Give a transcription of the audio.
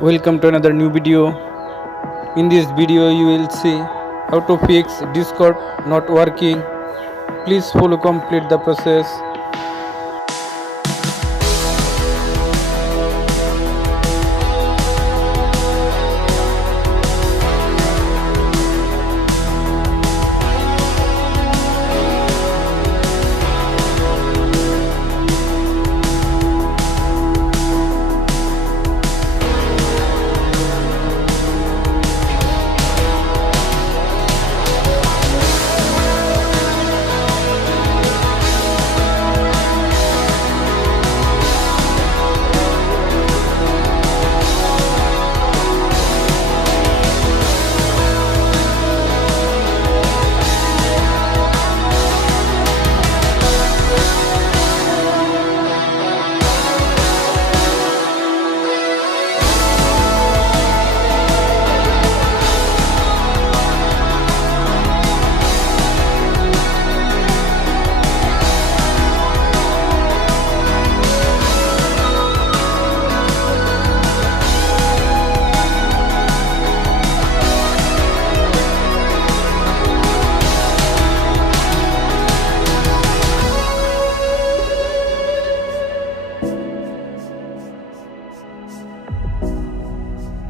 Welcome to another new video. In this video you will see how to fix Discord not working. Please follow complete the process.